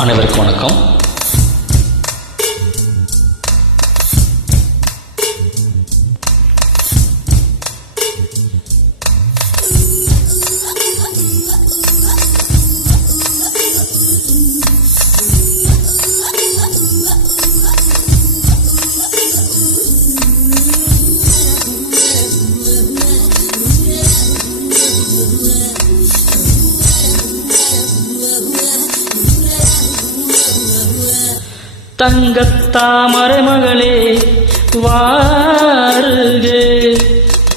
அனைவருக்கும் வணக்கம். தங்கத்தாமரை மகளே வாருகே,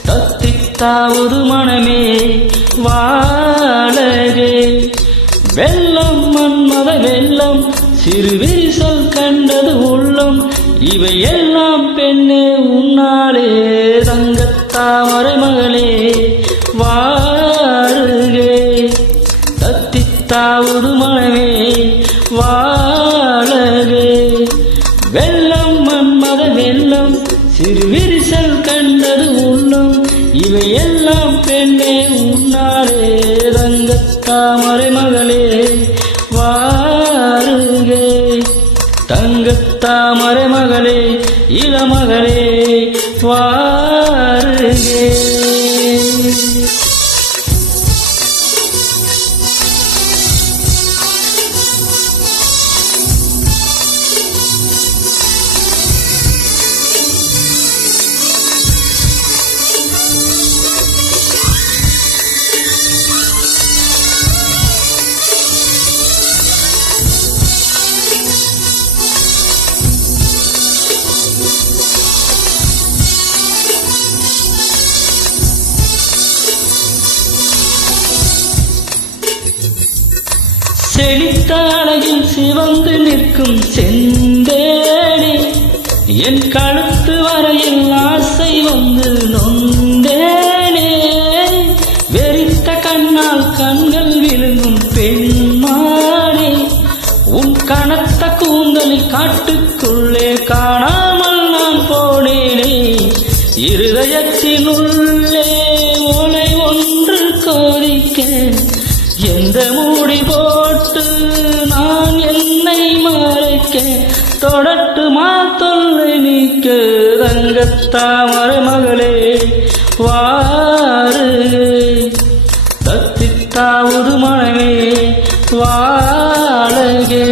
தத்தித்தாவுது மனமே வாழகே. வெள்ளம் மன்மத வெள்ளம் சிறுவிரிசல் கண்டது உள்ளம், இவை எல்லாம் பெண்ணே உன்னாலே. தங்கத்தாமரை மகளே வாருகே, தத்தித்தாவுது மனமே வாழகே. வெள்ளம் மன்மத வெள்ளம் சிறுவிரிசல் கண்டது உள்ளம், இவை எல்லாம் பெண்ணே உன்னாலே. தங்கத்தாமரை மகளே வாருகே, தங்கத்தாமரை மகளே இளமகளே வாருகே. செழித்த அழகில் சிவந்து நிற்கும் செந்தேனே, என் கழுத்து வரையில் ஆசை வந்து நொந்தேனே. வெறித்த கண்ணால் கண்கள் விழுங்கும் பெண்மானே, உன் கனத்த கூந்தலில் காட்டுக்குள்ளே காணாமல் நான் போனேனே. இருதயத்தின் உள்ளே ஓலை ஒன்று கோரிக்க, எந்த மூடி போட்டு நான் என்னை மறைக்க, தொடட்டுமா தொல்லை நீக்க. தங்கத்தாமரை மகளே வாருகே, தத்தித்தாவுது மனமே வாழகே.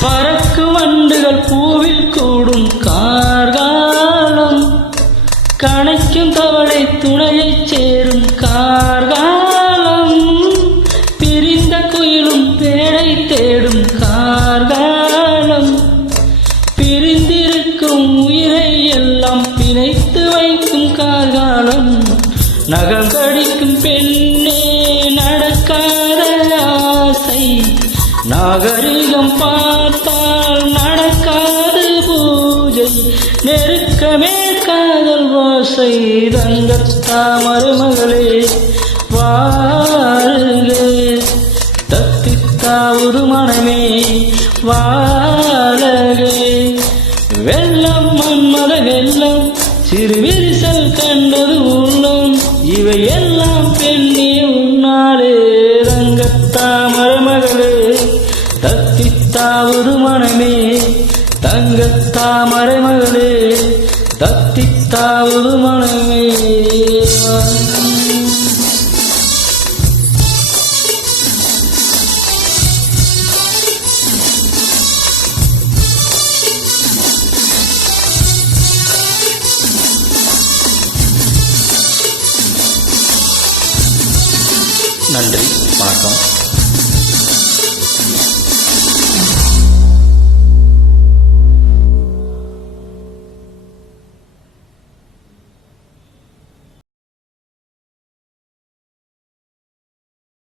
பறக்கு வண்டுகள் பூவில் கூடும் கார்காலம், கணைக்கும் தவளை துணையை சேரும் கார்காலம். பிரிந்த குயிலும் பேடை தேடும் கார்காலம், பிரிந்திருக்கும் உயிரை எல்லாம் பிணைத்து வைக்கும் கார்காலம். நகம் கடிக்கும் பெண்ணே நடக்காத ஆசை, நாகரிகம் பார்த்தால் நடக்காது பூஜை. நெருக்கமே காதல் வாசை. தங்கத்தாமரை மகளே வாருகே, தத்தித்தாவுது மனமே வாழகே. வெள்ளம் மன்மத வெள்ளம் சிறுவிரிசல் கண்டது உள்ளம், இவை எல்லாம் பெண்ணே உன்னாலே. தங்கத்தாமரை மகளே தத்தித்தாவுது மனமே, தங்கத்தாமரை மகளே தத்தித்தாவுது மனமே. நன்றி, வணக்கம்.